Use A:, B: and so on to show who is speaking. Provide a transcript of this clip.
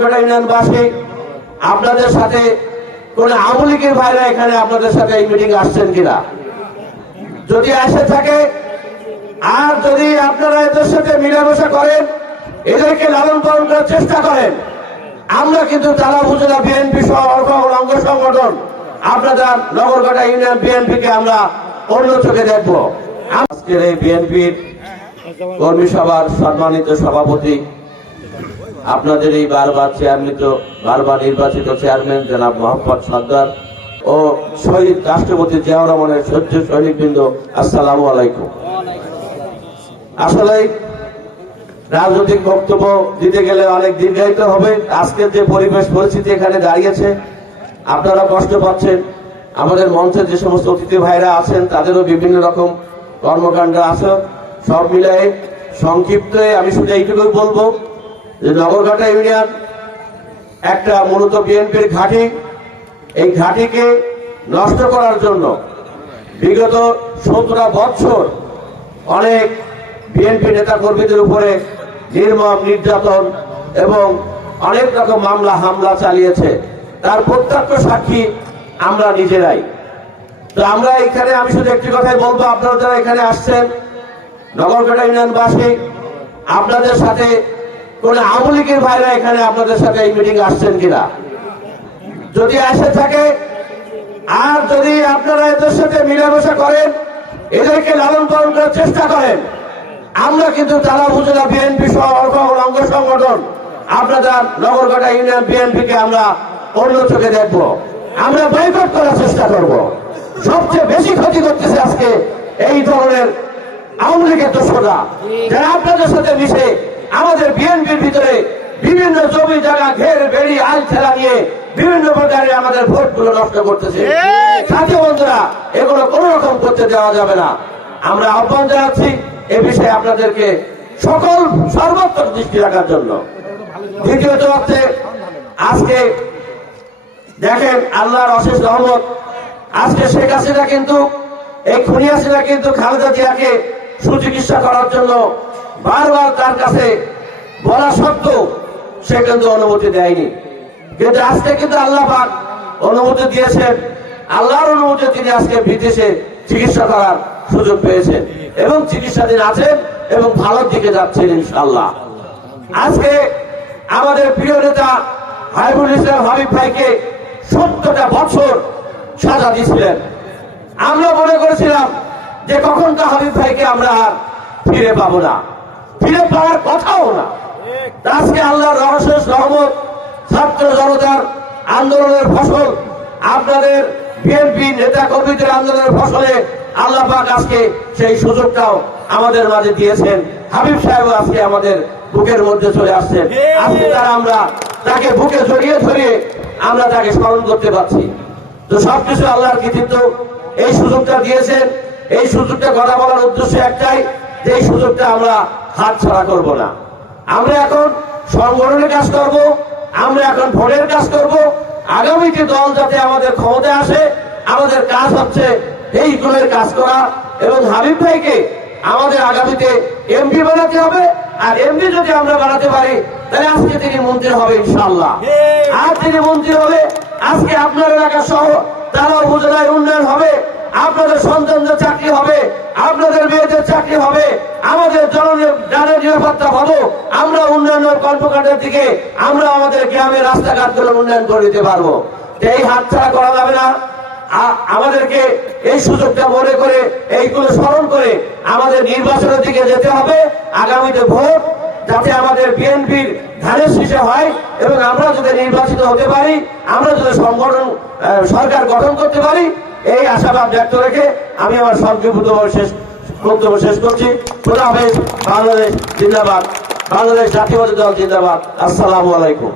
A: নগরকাটা ইউনিয়নবাসী, আপনাদের সাথে কোন এখানে আপনাদের সাথে এই মিটিং আসছেন কিনা? যদি আসে থাকে, আর যদি আপনারা এদের সাথে মিলামেশা করেন, এদেরকে লালন পালন করার চেষ্টা করেন, আমরা কিন্তু তারা উপজেলা বিএনপি সহ অঙ্গ সংগঠন, আপনাদের নগরকাটা ইউনিয়ন বিএনপি কে আমরা অন্য চোখে দেখব। আজকের এই বিএনপির কর্মী সভার সম্মানিত সভাপতি আপনাদের এই বারবার চেয়ারমিত বারবার নির্বাচিত চেয়ারম্যান জনাব মোহাম্মদ সর্দার ও শহীদ রাষ্ট্রপতি জিয়াউর রহমানের সহ্য সৈনিকবৃন্দ, আসসালামু আলাইকুম। আসলে রাজনৈতিক বক্তব্য দিতে গেলে অনেক দীর্ঘায়িত হবে। আজকের যে পরিবেশ পরিস্থিতি এখানে দাঁড়িয়েছে, আপনারা কষ্ট পাচ্ছেন। আমাদের মঞ্চে যে সমস্ত অতিথি ভাইরা আছেন, তাদেরও বিভিন্ন রকম কর্মকাণ্ড আছে। সব মিলাই সংক্ষিপ্ত আমি শুধু এইটুকুই বলব নগরঘাটা ইউনিয়ন একটা মূলত বিএনপির ঘাঁটি। এই ঘাঁটিকে নষ্ট করার জন্য বিগত সতেরো বছর অনেক বিএনপি নেতা কর্মীদের উপরে নির্মম নির্যাতন এবং অনেক রকম মামলা, হামলা চালিয়েছে। তার প্রত্যক্ষ সাক্ষী আমরা নিজেরাই। তো আমরা এখানে, আমি শুধু একটি কথাই বলব, আপনারা যারা এখানে আসছেন নগরকাটা ইউনিয়নবাসী, আপনাদের সাথে কোন আওয়ামী লীগের ভাইরা এখানে আপনাদের সাথে এই মিটিং আসছেন কিনা? যদি আসে থাকে, আর যদি আপনারা এদের সাথে মিলামেশা করেন, এদেরকে লালন পালন করার চেষ্টা করেন, আমরা কিন্তু তারা উপজেলা বিএনপি সহ অঙ্গ সংগঠন, আপনাদের নগরকাটা ইউনিয়ন বিএনপি কে আমরা অন্য চোখে দেখব। আমরা বয়কট করার চেষ্টা করব। সবচেয়ে বেশি ক্ষতি করতেছে আজকে এই ধরনের আওয়ামী লীগের দোষরা। যারা আপনাদের সাথে মিশে আমাদের বিএনপির ভিতরে বিভিন্ন জমি জায়গা ঘের বেড়ি আল ঠেলা নিয়ে বিভিন্ন প্রকারে আমাদের ভোটগুলো নষ্ট করতেছে। সাথী বন্ধুরা এগুলো কোন রকম করতে দেওয়া যাবে না। আমরা আহ্বান জানাচ্ছি এ বিষয়ে আপনাদেরকে সকল সর্বোত্তর দৃষ্টি রাখার জন্য। দ্বিতীয়ত হচ্ছে আজকে দেখেন আল্লাহর অশেষ রহমত। আজকে শেখ হাসিনা কিন্তু এই খুনি হাসিনা কিন্তু খালেদা জিয়াকে সুচিকিৎসা করার জন্য বারবার তার কাছে বলা সত্ত্বেও সে কিন্তু অনুমতি দেয়নি। কিন্তু আজকে কিন্তু আল্লাহ পাক অনুমতি দিয়েছেন। আল্লাহর অনুমতি তিনি আজকে বিদেশে চিকিৎসা করার সুযোগ পেয়েছেন এবং চিকিৎসাধীন আছেন এবং ভালোর দিকে যাচ্ছেন ইনশাল্লাহ আজকে আমাদের প্রিয় নেতা হাইবুল ইসলাম হাবিব ভাইকে সত্তরটা বছর সাজা দিয়েছিলেন। আমরা মনে করেছিলাম যে কখন তো হাবিব ভাইকে আমরা আর ফিরে পাবো না। ফিরে পাওয়ার কথাও না। আজকে আল্লাহর রহস্য রহমত ছাত্র জনতার আন্দোলনের ফসল আপনাদের বিএনপি নেতা কর্মীদের আন্দোলনের ফসলে আল্লাহ পাক আজকে সেই সুযোগটাও আমাদের মাঝে দিয়েছেন। হাবিব সাহেব আজকে আমাদের বুকের মধ্যে চলে আসছেন। আজকে তারা আমরা তাকে বুকে জড়িয়ে ধরিয়ে আমরা তাকে স্মরণ করতে পারছি। তো সবকিছু আল্লাহর কৃতিত্ব। এই সুযোগটা দিয়েছেন। এই সুযোগটা কথা বলার উদ্দেশ্য একটাই যে এই সুযোগটা আমরা হাত ছাড়া করব না। আমরা এখন সংগঠনের কাজ করব আমরা এখন ভোটের কাজ করব। আগামীতে দল যাতে আমাদের ক্ষমতায় আসে আমাদের কাজ হচ্ছে এই গুলের কাজ করা এবং হাবিব ভাইকে আমাদের আগামীতে এমপি বানাতে হবে। আর এমপি যদি আমরা বানাতে পারি তাহলে আজকে তিনি মন্ত্রী হবে ইনশাল্লাহ আর তিনি মন্ত্রী হবে আজকে আপনার এলাকা সহ তারা উপজেলায় উন্নয়ন হবে। আপনাদের সন্তানদের চাকরি হবে, আপনাদের মেয়েদের চাকরি হবে, আমাদের জনের নিরাপত্তা পাবো। আমরা উন্নয়নের কর্মকাণ্ডের দিকে, আমরা আমাদের গ্রামের রাস্তাঘাটগুলো উন্নয়ন করে দিতে পারব। এই হাত ছাড়া করা যাবে না। আমাদেরকে এই সুযোগটা মনে করে, এইগুলো স্মরণ করে আমাদের নির্বাচনের দিকে যেতে হবে। আগামীতে ভোট, যাতে আমাদের বিএনপির ধানের শীষে হয় এবং আমরা যদি নির্বাচিত হতে পারি, আমরা যদি সংগঠন সরকার গঠন করতে পারি এই আশাবাদ ব্যক্ত রেখে আমি আমার সংক্ষিপ্ত শেষ বক্তব্য শেষ করছি। খোদা হাফেজ, বাংলাদেশ জিন্দাবাদ। বাংলাদেশ জাতীয় দল জিন্দাবাদ। আসসালামু আলাইকুম।